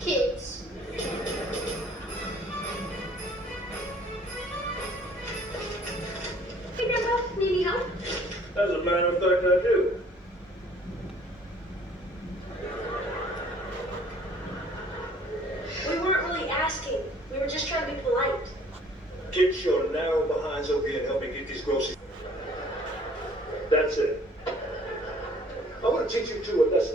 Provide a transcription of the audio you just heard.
Kids. Hey, Grandpa, need any help? As a matter of fact, I do. We weren't really asking. We were just trying to be polite. Get your narrow behinds over here and help me get these groceries. That's it. I want to teach you two a lesson.